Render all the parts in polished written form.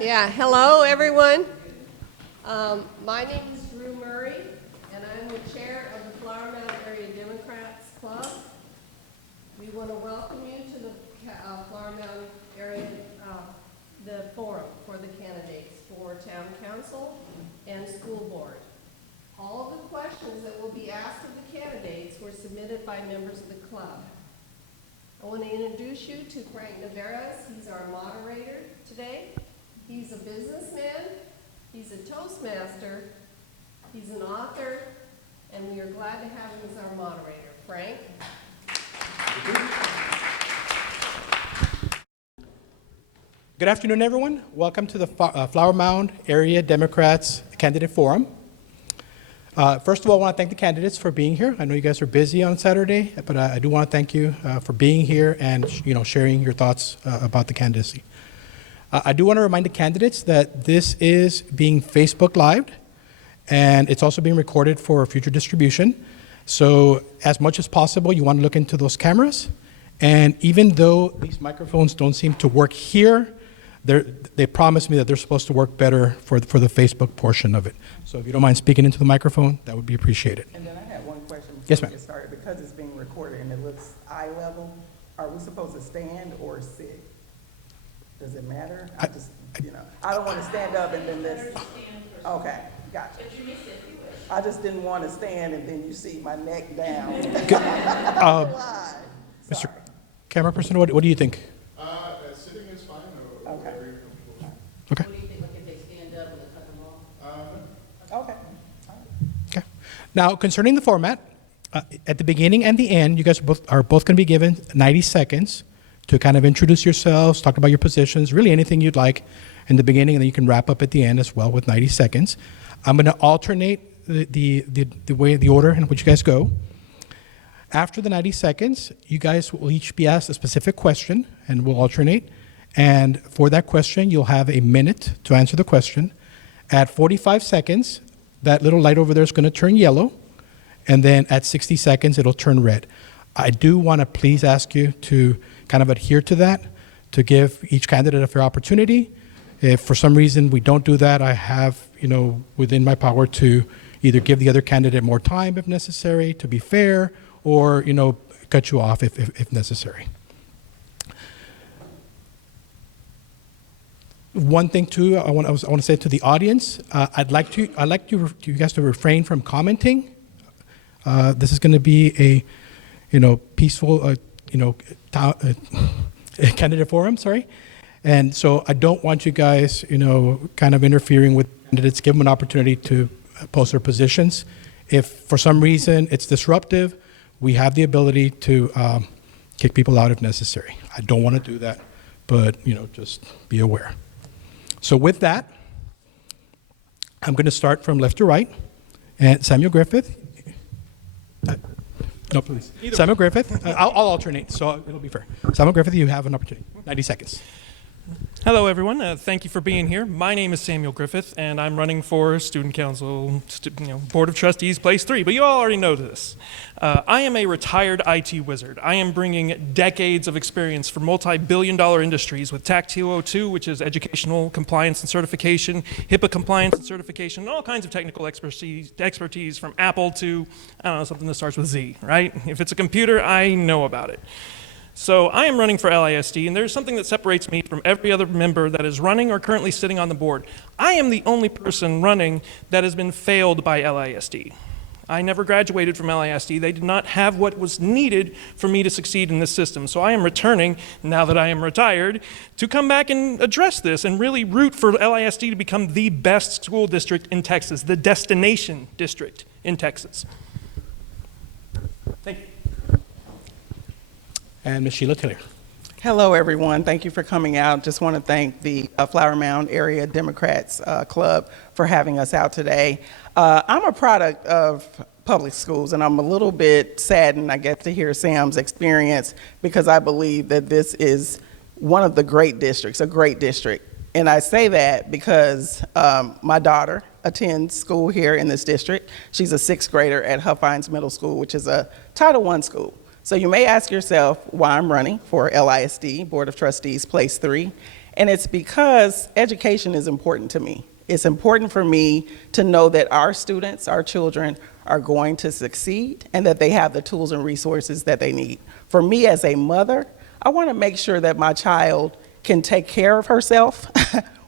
Yeah, hello everyone. My name is Drew Murray, and I'm the chair of the Flower Mound Area Democrats Club. We want to welcome you to the Flower Mound Area, the forum for the candidates for town council and school board. All of the questions that will be asked of the candidates were submitted by members of the club. I want to introduce you to Frank Nevarez. He's our moderator today. He's a businessman, he's a Toastmaster, he's an author, and we are glad to have him as our moderator. Frank? Good afternoon, everyone. Welcome to the Flower Mound Area Democrats Candidate Forum. First of all, I want to thank the candidates for being here. I know you guys are busy on Saturday, but I do want to thank you for being here and sharing your thoughts about the candidacy. I do want to remind the candidates that this is being Facebook Lived, and it's also being recorded for future distribution. So as much as possible, you want to look into those cameras. And even though these microphones don't seem to work here, they promised me that they're supposed to work better for the Facebook portion of it. So if you don't mind speaking into the microphone, that would be appreciated. And then I had one question before Yes, we ma'am. get started. Because it's being recorded and it looks eye level, are we supposed to stand or sit? Does it matter? I don't want to stand up and then this. Okay, gotcha. I just didn't want to stand and then you see my neck down. Mr. Camera person, what do you think? Sitting is fine, or Okay. whatever you're comfortable with. Okay. What do you think, like if they stand up and they cut them off? Okay. Okay. Now, concerning the format, at the beginning and the end, you guys are both going to be given 90 seconds to kind of introduce yourselves, talk about your positions, really anything you'd like in the beginning, and then you can wrap up at the end as well with 90 seconds. I'm going to alternate the order in which you guys go. After the 90 seconds, you guys will each be asked a specific question, and we'll alternate. And for that question, you'll have a minute to answer the question. At 45 seconds, that little light over there is going to turn yellow, and then at 60 seconds, it'll turn red. I do want to please ask you to kind of adhere to that, to give each candidate a fair opportunity. If for some reason we don't do that, I have, within my power to either give the other candidate more time if necessary, to be fair, or, cut you off if necessary. One thing too, I want to say to the audience, I'd like you guys to refrain from commenting. This is going to be a, peaceful, candidate forum, sorry. And so I don't want you guys, kind of interfering with candidates. Give them an opportunity to post their positions. If for some reason it's disruptive, we have the ability to kick people out if necessary. I don't want to do that, but, just be aware. So with that, I'm going to start from left to right. And Samuel Griffith. No, please. Samuel Griffith. I'll alternate, so it'll be fair. Samuel Griffith, you have an opportunity. 90 seconds. Hello, everyone. Thank you for being here. My name is Samuel Griffith, and I'm running for Student Council, Board of Trustees, Place 3, but you all already know this. I am a retired IT wizard. I am bringing decades of experience from multi-billion-dollar industries with TAC 202, which is educational compliance and certification, HIPAA compliance and certification, and all kinds of technical expertise from Apple to, something that starts with Z, right? If it's a computer, I know about it. So I am running for LISD, and there's something that separates me from every other member that is running or currently sitting on the board. I am the only person running that has been failed by LISD. I never graduated from LISD. They did not have what was needed for me to succeed in this system. So I am returning, now that I am retired, to come back and address this and really root for LISD to become the best school district in Texas, the destination district in Texas. Thank you. And Ms. Sheila Taylor. Hello, everyone. Thank you for coming out. Just want to thank the Flower Mound Area Democrats Club for having us out today. I'm a product of public schools, and I'm a little bit saddened, I guess, to hear Sam's experience, because I believe that this is one of the great districts, a great district. And I say that because my daughter attends school here in this district. She's a 6th grader at Huffines Middle School, which is a Title I school. So you may ask yourself why I'm running for LISD, Board of Trustees, Place 3. And it's because education is important to me. It's important for me to know that our students, our children, are going to succeed and that they have the tools and resources that they need. For me as a mother, I want to make sure that my child can take care of herself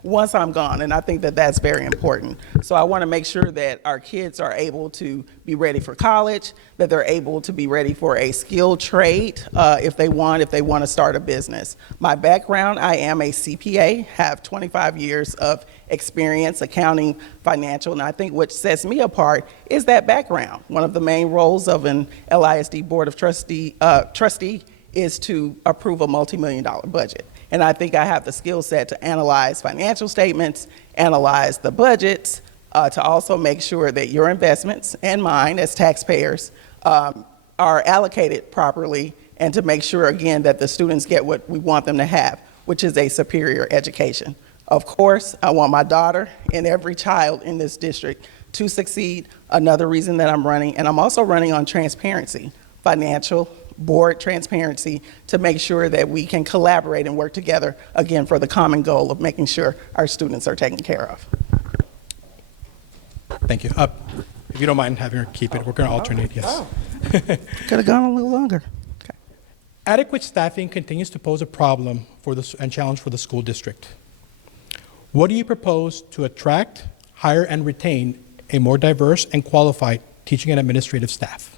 once I'm gone, and I think that that's very important. So I want to make sure that our kids are able to be ready for college, that they're able to be ready for a skilled trade if they want to start a business. My background, I am a CPA, have 25 years of experience, accounting, financial, and I think what sets me apart is that background. One of the main roles of an LISD Board of Trustee is to approve a multi-million-dollar budget. And I think I have the skill set to analyze financial statements, analyze the budgets, to also make sure that your investments and mine as taxpayers are allocated properly, and to make sure, again, that the students get what we want them to have, which is a superior education. Of course, I want my daughter and every child in this district to succeed. Another reason that I'm running, and I'm also running on transparency, financial, board transparency, to make sure that we can collaborate and work together, again, for the common goal of making sure our students are taken care of. Thank you. If you don't mind having her keep it, we're going to alternate, yes. Could have gone a little longer. Okay. Adequate staffing continues to pose a problem and challenge for the school district. What do you propose to attract, hire, and retain a more diverse and qualified teaching and administrative staff?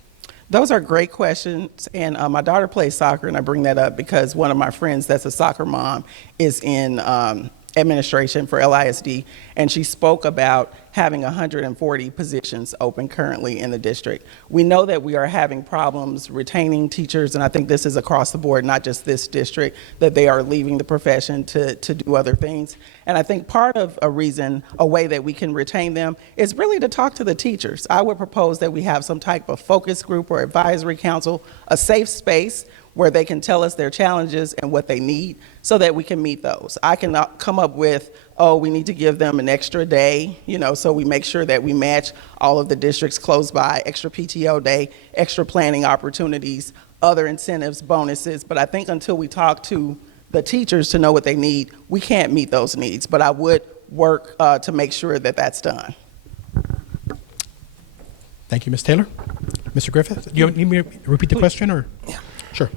Those are great questions, and my daughter plays soccer, and I bring that up because one of my friends that's a soccer mom is in administration for LISD, and she spoke about having 140 positions open currently in the district. We know that we are having problems retaining teachers, and I think this is across the board, not just this district, that they are leaving the profession to do other things. And I think part of a way that we can retain them is really to talk to the teachers. I would propose that we have some type of focus group or advisory council, a safe space where they can tell us their challenges and what they need so that we can meet those. I can come up with, we need to give them an extra day, so we make sure that we match all of the districts close by, extra PTO day, extra planning opportunities, other incentives, bonuses. But I think until we talk to the teachers to know what they need, we can't meet those needs. But I would work to make sure that that's done. Thank you, Ms. Taylor. Mr. Griffith, do you need me to repeat the question, or? Yeah. Sure.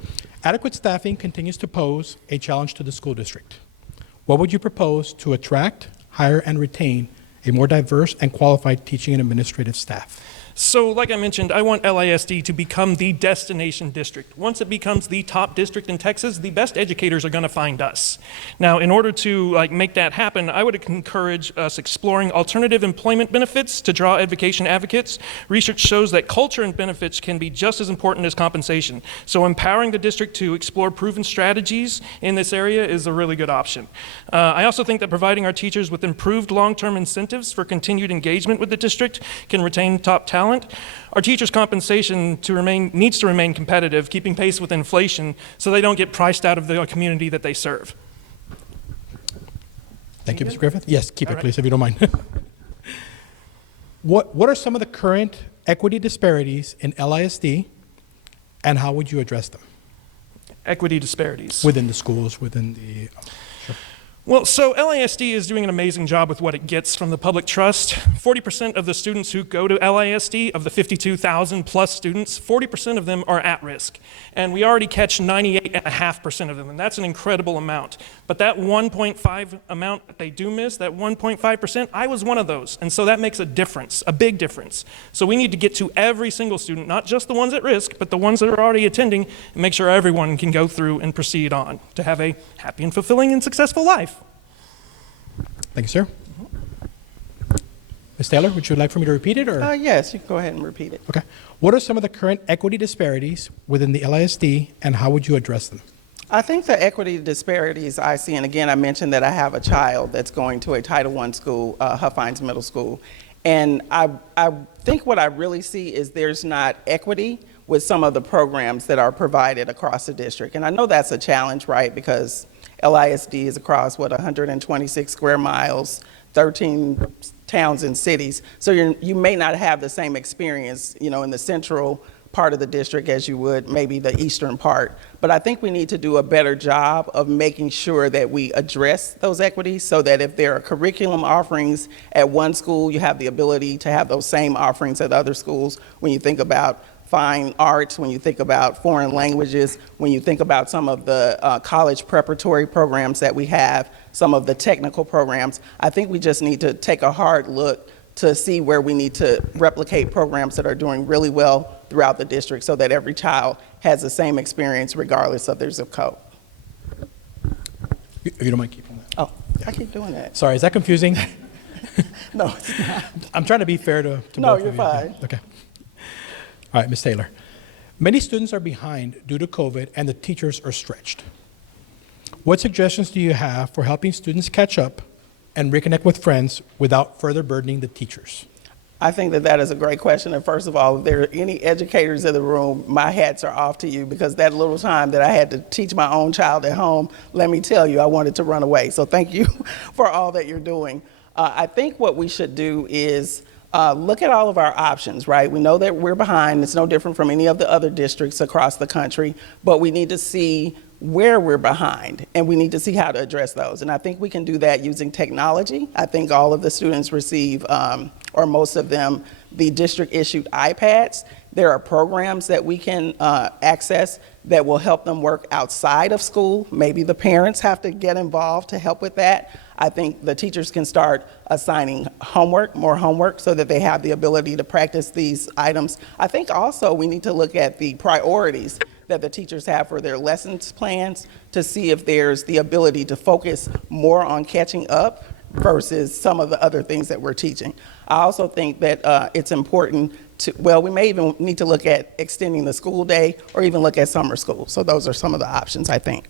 Adequate staffing continues to pose a challenge to the school district. What would you propose to attract, hire, and retain a more diverse and qualified teaching and administrative staff? So, like I mentioned, I want LISD to become the destination district. Once it becomes the top district in Texas, the best educators are going to find us. Now, in order to make that happen, I would encourage us exploring alternative employment benefits to draw education advocates. Research shows that culture and benefits can be just as important as compensation. So, empowering the district to explore proven strategies in this area is a really good option. I also think that providing our teachers with improved long-term incentives for continued engagement with the district can retain top talent. Our teachers' compensation needs to remain competitive, keeping pace with inflation, so they don't get priced out of the community that they serve. Thank you, Mr. Griffith. Yes, keep it, All right. please, if you don't mind. What are some of the current equity disparities in LISD, and how would you address them? Equity disparities. Within the schools, within the... Sure. Well, so LISD is doing an amazing job with what it gets from the public trust. 40% of the students who go to LISD, of the 52,000 plus students, 40% of them are at risk. And we already catch 98.5% of them, and that's an incredible amount. But that 1.5 amount that they do miss, that 1.5%, I was one of those. And so that makes a difference, a big difference. So we need to get to every single student, not just the ones at risk, but the ones that are already attending, and make sure everyone can go through and proceed on to have a happy and fulfilling and successful life. Thank you, sir. Ms. Taylor, would you like for me to repeat it, or? Yes, you can go ahead and repeat it. Okay. What are some of the current equity disparities within the LISD, and how would you address them? I think the equity disparities I see, and again, I mentioned that I have a child that's going to a Title I school, Huffines Middle School, and I think what I really see is there's not equity with some of the programs that are provided across the district. And I know that's a challenge, right, because LISD is across, 126 square miles, 13 towns and cities. So you may not have the same experience, in the central part of the district as you would maybe the eastern part. But I think we need to do a better job of making sure that we address those equities so that if there are curriculum offerings at one school, you have the ability to have those same offerings at other schools. When you think about fine arts, when you think about foreign languages, when you think about some of the college preparatory programs that we have, some of the technical programs, I think we just need to take a hard look to see where we need to replicate programs that are doing really well throughout the district so that every child has the same experience regardless of their zip code. You don't mind keeping that? Oh, I keep doing that. Sorry, is that confusing? No, it's not. I'm trying to be fair to No, both you're of you. fine. Okay. All right, Ms. Taylor. Many students are behind due to COVID and the teachers are stretched. What suggestions do you have for helping students catch up and reconnect with friends without further burdening the teachers? I think that that is a great question. And first of all, if there are any educators in the room, my hats are off to you because that little time that I had to teach my own child at home, let me tell you, I wanted to run away. So thank you for all that you're doing. I think what we should do is look at all of our options, right? We know that we're behind. It's no different from any of the other districts across the country, but we need to see where we're behind, and we need to see how to address those. And I think we can do that using technology. I think all of the students receive, or most of them, the district-issued iPads. There are programs that we can access that will help them work outside of school. Maybe the parents have to get involved to help with that. I think the teachers can start assigning homework, more homework, so that they have the ability to practice these items. I think also we need to look at the priorities that the teachers have for their lessons plans to see if there's the ability to focus more on catching up versus some of the other things that we're teaching. I also think that it's important to, well, we may even need to look at extending the school day or even look at summer school. So those are some of the options, I think.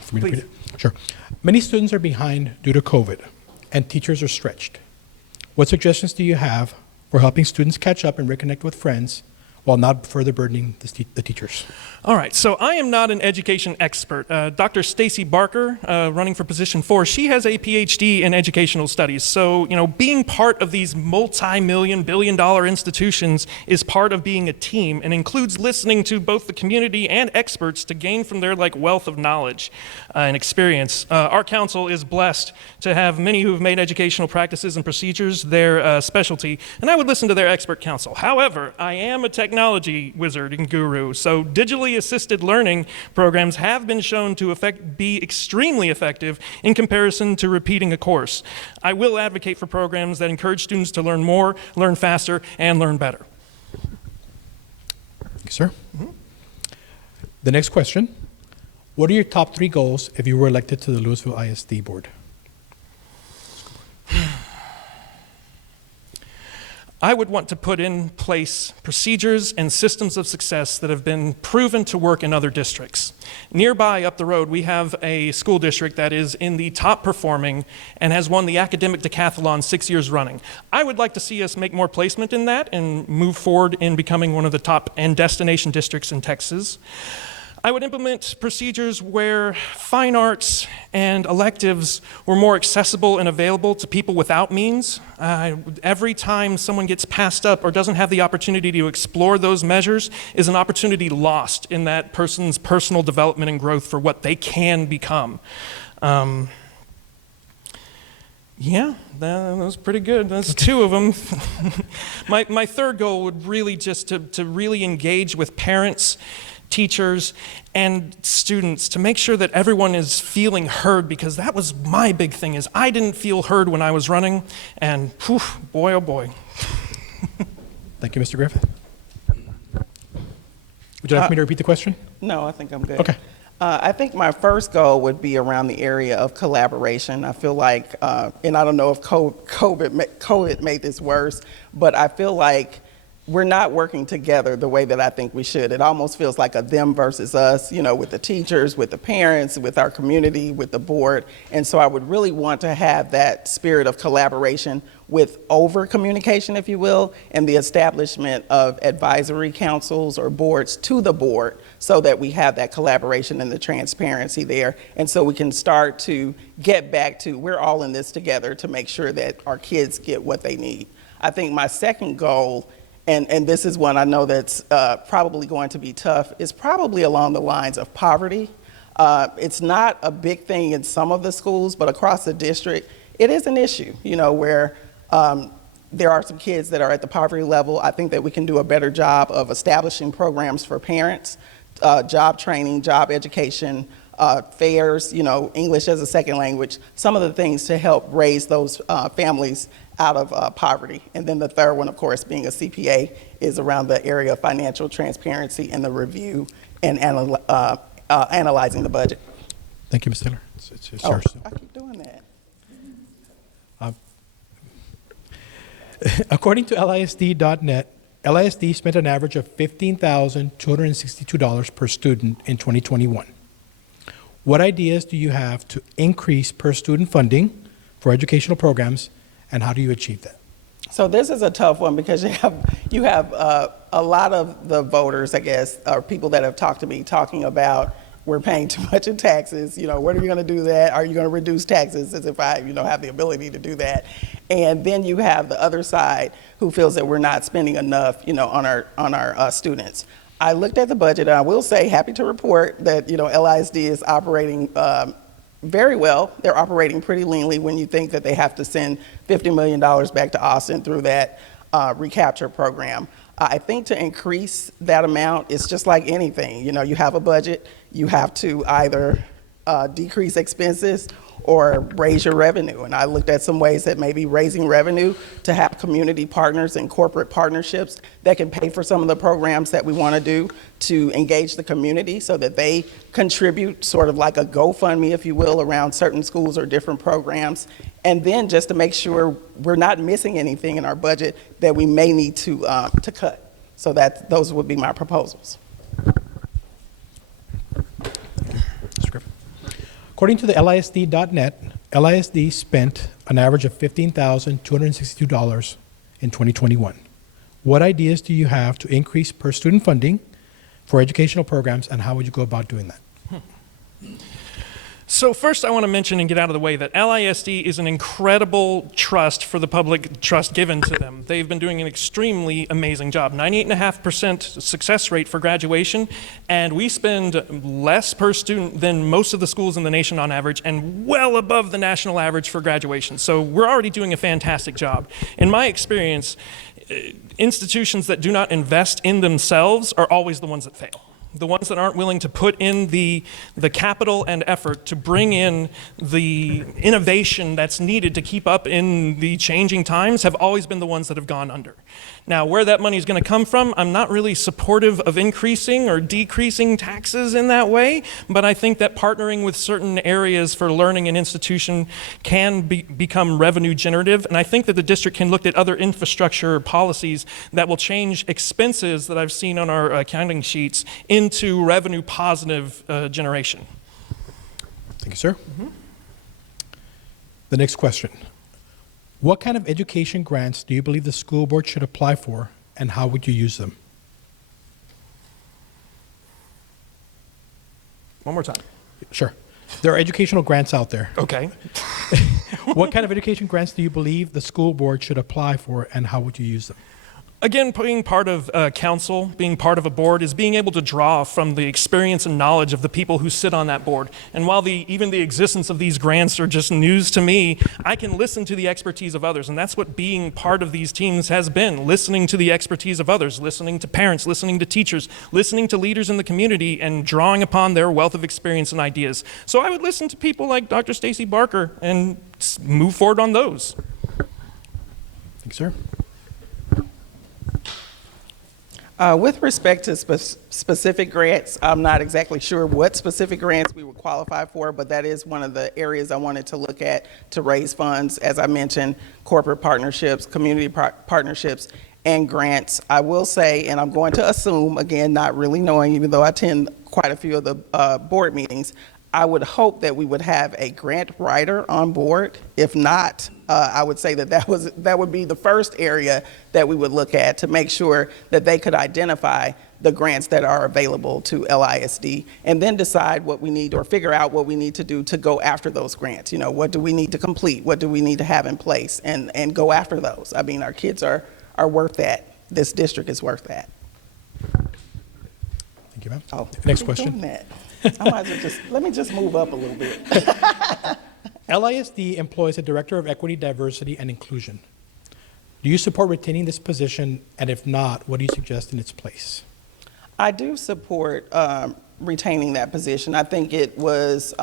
For me to Please. read it? Sure. Many students are behind due to COVID, and teachers are stretched. What suggestions do you have for helping students catch up and reconnect with friends while not further burdening the teachers? All right, so I am not an education expert. Dr. Stacy Barker, running for position 4, she has a PhD in educational studies. So, being part of these multi-million, billion-dollar institutions is part of being a team and includes listening to both the community and experts to gain from their wealth of knowledge and experience. Our council is blessed to have many who have made educational practices and procedures their specialty, and I would listen to their expert counsel. However, I am a technology wizard and guru, so digitally assisted learning programs have been shown to be extremely effective in comparison to repeating a course. I will advocate for programs that encourage students to learn more, learn faster, and learn better. Yes, sir. The next question. What are your top 3 goals if you were elected to the Lewisville ISD board? I would want to put in place procedures and systems of success that have been proven to work in other districts. Nearby, up the road, we have a school district that is in the top performing and has won the academic decathlon 6 years running. I would like to see us make more placement in that and move forward in becoming one of the top and destination districts in Texas. I would implement procedures where fine arts and electives were more accessible and available to people without means. Every time someone gets passed up or doesn't have the opportunity to explore those measures is an opportunity lost in that person's personal development and growth for what they can become. Yeah, that was pretty good. That's 2 of them. My third goal would really just to really engage with parents, teachers, and students to make sure that everyone is feeling heard, because that was my big thing, is I didn't feel heard when I was running, and whew, boy, oh boy. Thank you, Mr. Griffith. Would you like me to repeat the question? No, I think I'm good. Okay. I think my first goal would be around the area of collaboration. I feel like, and I don't know if COVID made this worse, but I feel like we're not working together the way that I think we should. It almost feels like a them versus us, with the teachers, with the parents, with our community, with the board. And so I would really want to have that spirit of collaboration with over communication, if you will, and the establishment of advisory councils or boards to the board so that we have that collaboration and the transparency there. And so we can start to get back to, we're all in this together to make sure that our kids get what they need. I think my second goal, and this is one I know that's probably going to be tough, is probably along the lines of poverty. It's not a big thing in some of the schools, but across the district, it is an issue, where there are some kids that are at the poverty level. I think that we can do a better job of establishing programs for parents, job training, job education, fairs, English as a second language, some of the things to help raise those families out of poverty. And then the third one, of course, being a CPA, is around the area of financial transparency and the review and analyzing the budget. Thank you, Ms. Taylor. It's Oh, yours. I keep doing that. According to LISD.net, LISD spent an average of $15,262 per student in 2021. What ideas do you have to increase per student funding for educational programs, and how do you achieve that? So this is a tough one because you have a lot of the voters, I guess, or people that have talked to me talking about we're paying too much in taxes. When are you going to do that? Are you going to reduce taxes as if I, have the ability to do that? And then you have the other side who feels that we're not spending enough, on our students. I looked at the budget, and I will say, happy to report that, LISD is operating very well. They're operating pretty leanly when you think that they have to send $50 million back to Austin through that recapture program. I think to increase that amount, it's just like anything. You have a budget, you have to either decrease expenses or raise your revenue. And I looked at some ways that maybe raising revenue to have community partners and corporate partnerships that can pay for some of the programs that we want to do to engage the community so that they contribute, sort of like a GoFundMe, if you will, around certain schools or different programs. And then just to make sure we're not missing anything in our budget that we may need to cut. So those would be my proposals. Mr. Griffith. According to the LISD.net, LISD spent an average of $15,262 in 2021. What ideas do you have to increase per student funding for educational programs, and how would you go about doing that? So first I want to mention and get out of the way that LISD is an incredible trust for the public trust given to them. They've been doing an extremely amazing job. 98.5% success rate for graduation, and we spend less per student than most of the schools in the nation on average, and well above the national average for graduation. So we're already doing a fantastic job. In my experience, institutions that do not invest in themselves are always the ones that fail. The ones that aren't willing to put in the capital and effort to bring in the innovation that's needed to keep up in the changing times have always been the ones that have gone under. Now, where that money is going to come from, I'm not really supportive of increasing or decreasing taxes in that way, but I think that partnering with certain areas for learning and institution can become revenue generative, and I think that the district can look at other infrastructure policies that will change expenses that I've seen on our accounting sheets into revenue positive generation. Thank you, sir. The next question. What kind of education grants do you believe the school board should apply for, and how would you use them? One more time. Sure. There are educational grants out there. Okay. What kind of education grants do you believe the school board should apply for, and how would you use them? Again, being part of council, being part of a board, is being able to draw from the experience and knowledge of the people who sit on that board. And while even the existence of these grants are just news to me, I can listen to the expertise of others. And that's what being part of these teams has been, listening to the expertise of others, listening to parents, listening to teachers, listening to leaders in the community, and drawing upon their wealth of experience and ideas. So I would listen to people like Dr. Stacy Barker and move forward on those. Thank you, sir. With respect to specific grants, I'm not exactly sure what specific grants we would qualify for, but that is one of the areas I wanted to look at to raise funds. As I mentioned, corporate partnerships, community partnerships, and grants. I will say, and I'm going to assume, again, not really knowing, even though I attend quite a few of the board meetings, I would hope that we would have a grant writer on board. If not, I would say that would be the first area that we would look at to make sure that they could identify the grants that are available to LISD, and then decide what we need, or figure out what we need to do to go after those grants. What do we need to complete? What do we need to have in place, and go after those? I mean, our kids are worth that. this district is worth that. Thank you, ma'am. Oh, Next keep question. doing that. I might as well let me just move up a little bit. LISD employs a director of equity, diversity, and inclusion. Do you support retaining this position? And if not, what do you suggest in its place? I do support retaining that position. I think it was,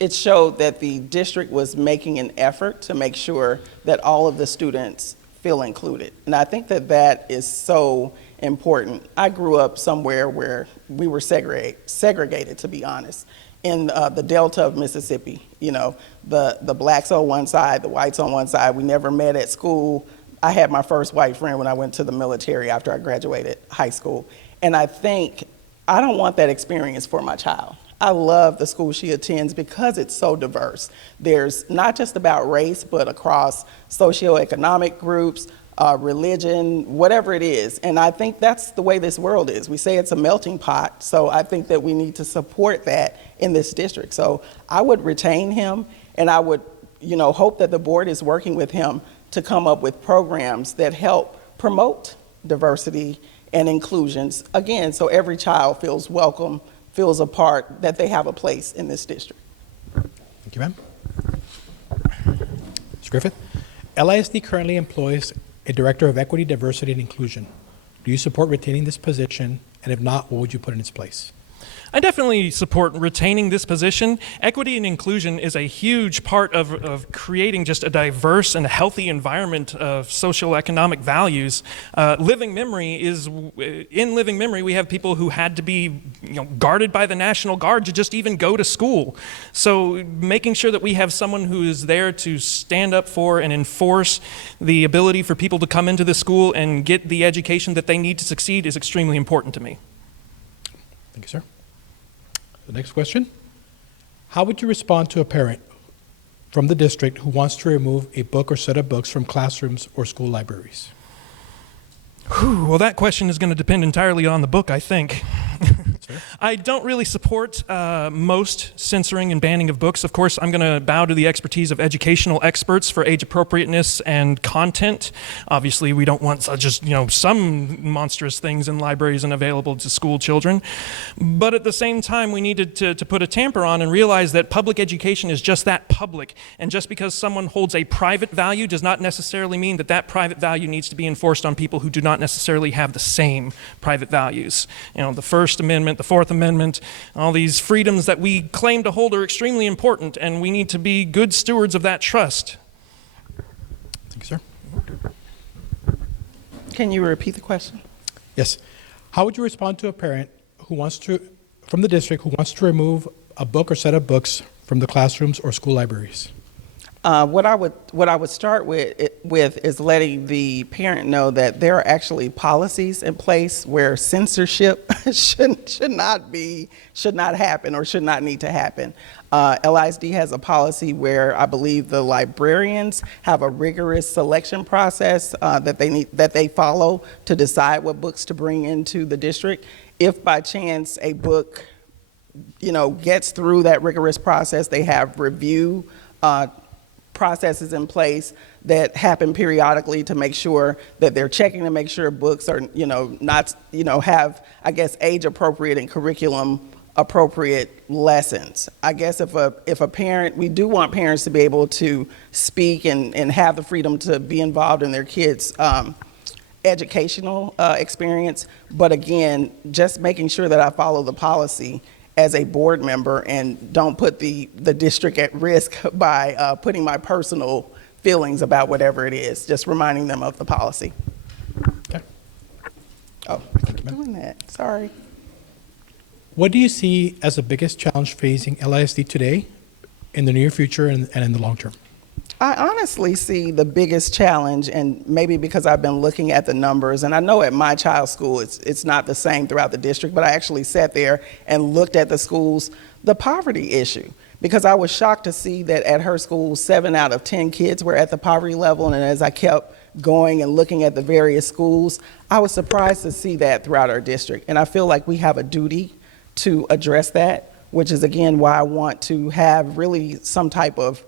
it showed that the district was making an effort to make sure that all of the students feel included. And I think that that is so important. I grew up somewhere where we were segregated, to be honest, in the Delta of Mississippi. You know, the blacks on one side, the whites on one side. We never met at school. I had my first white friend when I went to the military after I graduated high school. And I think I don't want that experience for my child. I love the school she attends because it's so diverse. There's not just about race, but across socioeconomic groups, religion, whatever it is. And I think that's the way this world is. We say it's a melting pot, so I think that we need to support that in this district. So I would retain him, and I would, hope that the board is working with him to come up with programs that help promote diversity and inclusions, again, so every child feels welcome, feels a part, that they have a place in this district. Thank you, ma'am. Ms. Griffith, LISD currently employs a director of equity, diversity, and inclusion. Do you support retaining this position? And if not, what would you put in its place? I definitely support retaining this position. Equity and inclusion is a huge part of creating just a diverse and healthy environment of socioeconomic values. Living memory is, in living memory, we have people who had to be guarded by the National Guard to just even go to school. So making sure that we have someone who is there to stand up for and enforce the ability for people to come into the school and get the education that they need to succeed is extremely important to me. Thank you, sir. The next question. How would you respond to a parent from the district who wants to remove a book or set of books from classrooms or school libraries? Well, that question is going to depend entirely on the book, I think. Sir? I don't really support most censoring and banning of books. Of course, I'm going to bow to the expertise of educational experts for age appropriateness and content. Obviously, we don't want just some monstrous things in libraries and available to school children. But at the same time, we needed to put a tamper on and realize that public education is just that, public. And just because someone holds a private value does not necessarily mean that that private value needs to be enforced on people who do not necessarily have the same private values. The First Amendment, the Fourth Amendment, all these freedoms that we claim to hold are extremely important, and we need to be good stewards of that trust. Thank you, sir. Can you repeat the question? Yes. How would you respond to a parent from the district who wants to remove a book or set of books from the classrooms or school libraries? What I would start with is letting the parent know that there are actually policies in place where censorship should not happen or should not need to happen. LISD has a policy where I believe the librarians have a rigorous selection process that they follow to decide what books to bring into the district. If by chance a book, gets through that rigorous process, they have review processes in place that happen periodically to make sure that they're checking to make sure books are, not, have, I guess, age appropriate and curriculum appropriate lessons. I guess if a parent, we do want parents to be able to speak and have the freedom to be involved in their kids' educational experience, but again, just making sure that I follow the policy as a board member and don't put the district at risk by putting my personal feelings about whatever it is, just reminding them of the policy. Okay. Oh, I keep doing that, sorry. What do you see as the biggest challenge facing LISD today, in the near future, and in the long term? I honestly see the biggest challenge, and maybe because I've been looking at the numbers, and I know at my child's school it's not the same throughout the district, but I actually sat there and looked at the schools, the poverty issue, because I was shocked to see that at her school, 7 out of 10 kids were at the poverty level, and as I kept going and looking at the various schools, I was surprised to see that throughout our district, and I feel like we have a duty to address that, which is again why I want to have really some type of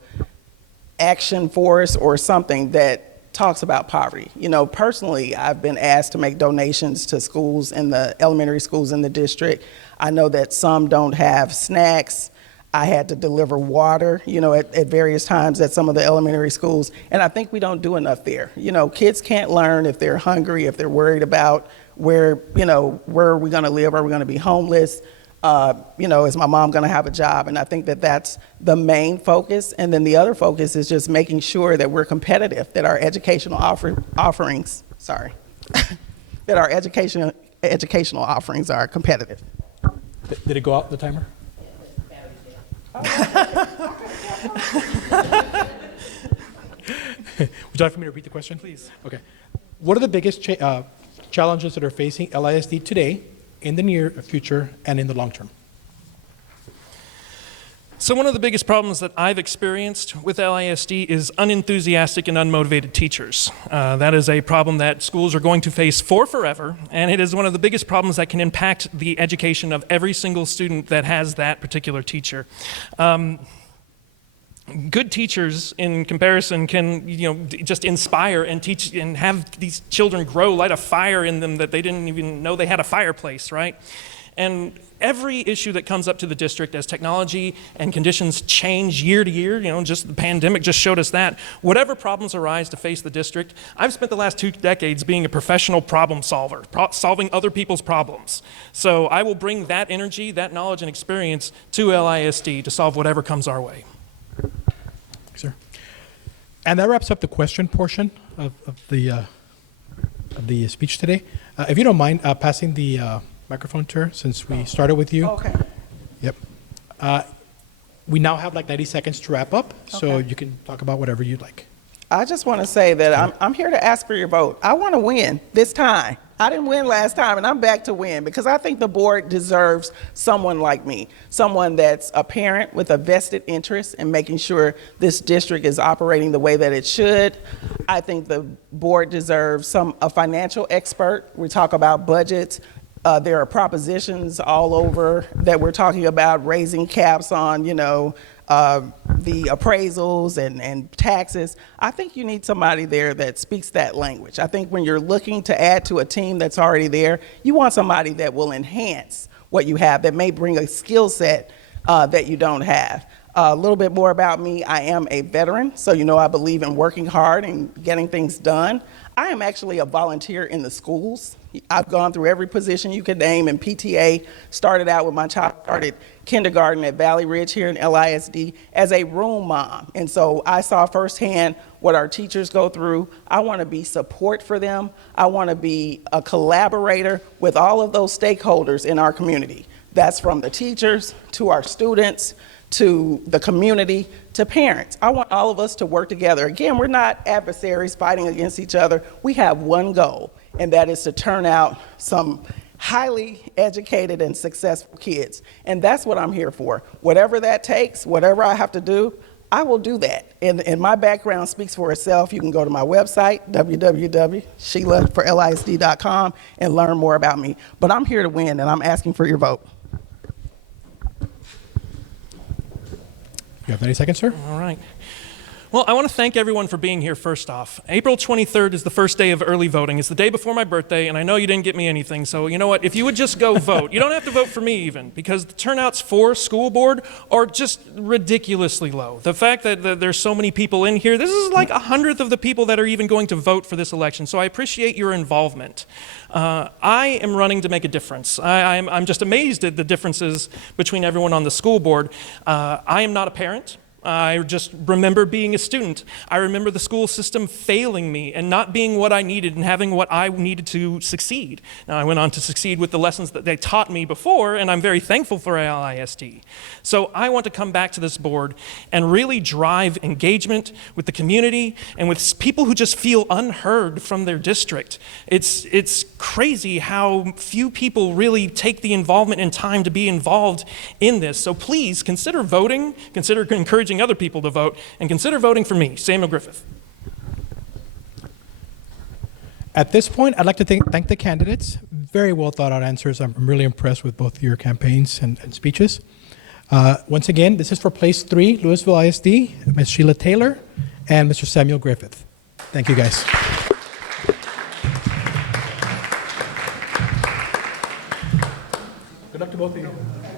action force or something that talks about poverty. You know, personally, I've been asked to make donations to schools in the elementary schools in the district. I know that some don't have snacks. I had to deliver water, you know, at various times at some of the elementary schools, and I think we don't do enough there. You know, kids can't learn if they're hungry, if they're worried about where, you know, where are we gonna live? Are we gonna be homeless? You know, is my mom gonna have a job? And I think that that's the main focus. And then the other focus is just making sure that we're competitive, that our educational offerings, that our educational offerings are competitive. Did it go out, the timer? Would you like for me to repeat the question? Please. Okay. What are the biggest challenges that are facing LISD today, in the near future, and in the long term? So one of the biggest problems that I've experienced with LISD is unenthusiastic and unmotivated teachers. That is a problem that schools are going to face for forever, and it is one of the biggest problems that can impact the education of every single student that has that particular teacher. Good teachers, in comparison, can just inspire and teach and have these children grow, light a fire in them that they didn't even know they had a fireplace, right? And every issue that comes up to the district as technology and conditions change year to year, just the pandemic just showed us that. Whatever problems arise to face the district, I've spent the last 2 decades being a professional problem solver, solving other people's problems. So I will bring that energy, that knowledge and experience to LISD to solve whatever comes our way. Sir. And that wraps up the question portion of the speech today. If you don't mind passing the microphone to her, since we started with you. Okay. Yep. We now have like 90 seconds to wrap up, so Okay. you can talk about whatever you'd like. I just want to say that I'm here to ask for your vote. I want to win this time. I didn't win last time, and I'm back to win because I think the board deserves someone like me, someone that's a parent with a vested interest in making sure this district is operating the way that it should. I think the board deserves a financial expert. We talk about budgets. There are propositions all over that we're talking about raising caps on, the appraisals and taxes. I think you need somebody there that speaks that language. I think when you're looking to add to a team that's already there, you want somebody that will enhance what you have, that may bring a skill set that you don't have. A little bit more about me. I am a veteran, so I believe in working hard and getting things done. I am actually a volunteer in the schools. I've gone through every position you could name in PTA, started out with my child, started kindergarten at Valley Ridge here in LISD as a room mom. And so I saw firsthand what our teachers go through. I want to be support for them. I want to be a collaborator with all of those stakeholders in our community. That's from the teachers to our students, to the community, to parents. I want all of us to work together. Again, we're not adversaries fighting against each other. We have one goal, and that is to turn out some highly educated and successful kids. And that's what I'm here for. Whatever that takes, whatever I have to do, I will do that. And my background speaks for itself. You can go to my website, www.sheilaforlisd.com, and learn more about me. But I'm here to win, and I'm asking for your vote. You have 90 seconds, sir? All right. Well, I want to thank everyone for being here first off. April 23rd is the first day of early voting. It's the day before my birthday, and I know you didn't get me anything, so you know what? If you would just go vote. You don't have to vote for me even, because the turnouts for school board are just ridiculously low. The fact that there's so many people in here, this is like 100th of the people that are even going to vote for this election, so I appreciate your involvement. I am running to make a difference. I'm just amazed at the differences between everyone on the school board. I am not a parent. I just remember being a student. I remember the school system failing me and not being what I needed and having what I needed to succeed. Now, I went on to succeed with the lessons that they taught me before, and I'm very thankful for LISD. So I want to come back to this board and really drive engagement with the community and with people who just feel unheard from their district. It's crazy how few people really take the involvement and time to be involved in this. So please consider voting, consider encouraging other people to vote, and consider voting for me, Samuel Griffith. At this point, I'd like to thank the candidates. Very well thought out answers. I'm really impressed with both your campaigns and speeches. Once again, this is for place 3, Lewisville ISD, Ms. Sheila Taylor and Mr. Samuel Griffith. Thank you, guys. Good luck to both of you.